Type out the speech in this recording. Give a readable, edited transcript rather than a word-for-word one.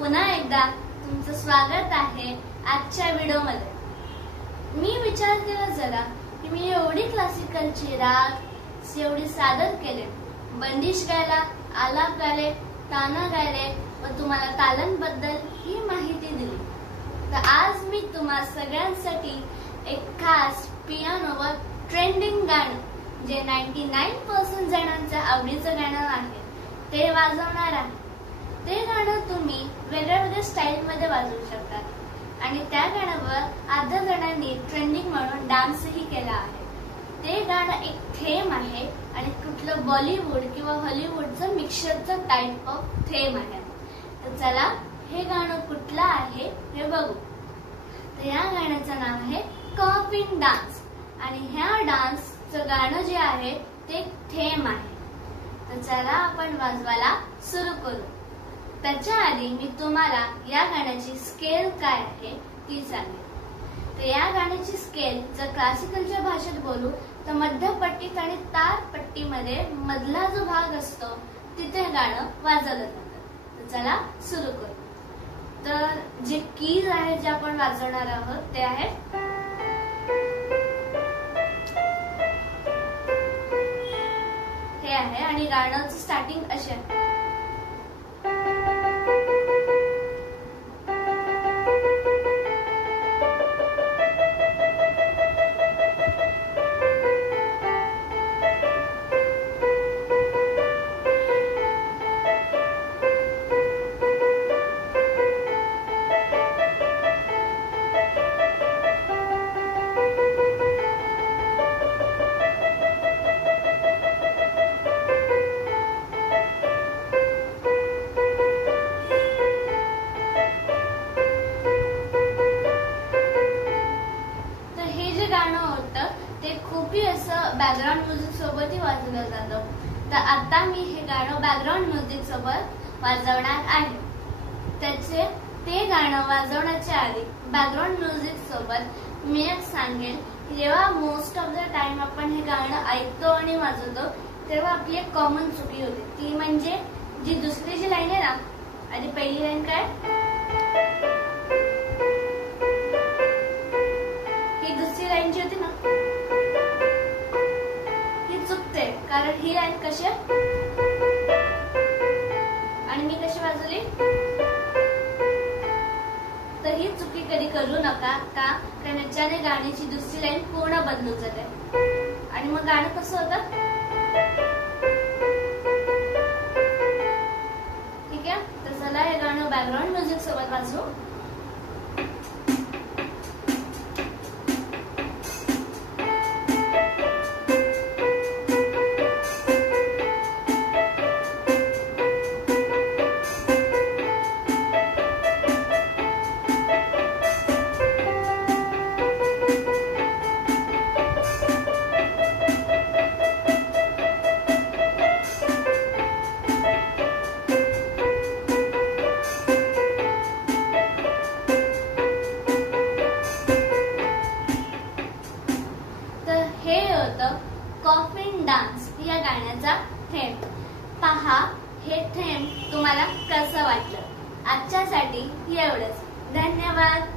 पुन्हा एकदा तुमचं स्वागत आहे आजच्या व्हिडिओमध्ये। मी विचार केला जरा की मी एवढी क्लासिकलची राग एवढी सादर केले, बंदिश गायला, आलाप गायले, ताना गायले व तुम्हाला तालांबद्दल ही माहिती दिली। तर आज मी तुम्हा सगळ्यांसाठी एक खास पियानोवर ट्रेंडिंग गाणं जे 99% जणांच्या आवडीचं गाणं आहे ते वाजवणार आहे। ते गाणं तुम्ही वेगळ्या स्टाईल मध्ये वाजवू शकता आणि त्या गाण्यावर अर्ध्या जणांनी ट्रेंडिंग म्हणून डान्सही केला आहे। ते गाणं एक थेम आहे आणि कुठलं बॉलिवूड किंवा हॉलिवूडचं मिक्सरचं टाइप ऑफ थेम आहे। तर चला हे गाणं कुठलं आहे हे बघू। तर या गाण्याचं नाव आहे कॉफिन डान्स आणि ह्या डान्सचं गाणं जे आहे ते थेम आहे। तर चला आपण वाजवायला सुरू करू। त्याच्या आधी मी तुम्हाला या गाण्याची स्केल काय आहे ती सांगेन। तर या गाण्याची स्केल जर क्लासिकलच्या भाषेत बोलू तर मध्यपट्टीत आणि तारपट्टीमध्ये मधला जो भाग असतो तिथे गाणं वाजवलं जातं। तर चला सुरू करू। तर जे कीज आहेत जे आपण वाजवणार आहोत ते आहेत हे आहे आणि गाण्याचं स्टार्टिंग असे आहे। खूपही असं बॅकग्राऊंड म्युझिक सोबतही वाजवलं जातं। तर आता मी हे गाणं बॅकग्राऊंड म्युझिक सोबत वाजवणार आहे। ते गाणं वाजवण्याच्या आधी बॅकग्राऊंड म्युझिक सोबत मी एक सांगेन की जेव्हा मोस्ट ऑफ द टाइम आपण हे गाणं ऐकतो आणि वाजवतो तेव्हा आपली एक कॉमन चुकी होते, ती म्हणजे जी दुसरी जी लाईन आहे ना, आधी पहिली लाईन काय, ही दुसरी लाईन जी होती ना कारण ही लाईन कशी आणि मी कशी वाजवली। तर ही चुकी कधी करू नका का, कारण याच्याने गाण्याची दुसरी लाईन पूर्ण बदलून जाते आणि मग गाणं कसं होतं। ठीक आहे, तर चला हे गाणं बॅकग्राऊंड म्युझिक सोबत वाजवू। कॉफिन डान्स या गाण्याचा थेम। पहा हे थेम तुम्हाला कसं वाटलं। आजच्यासाठी एवढंच, धन्यवाद।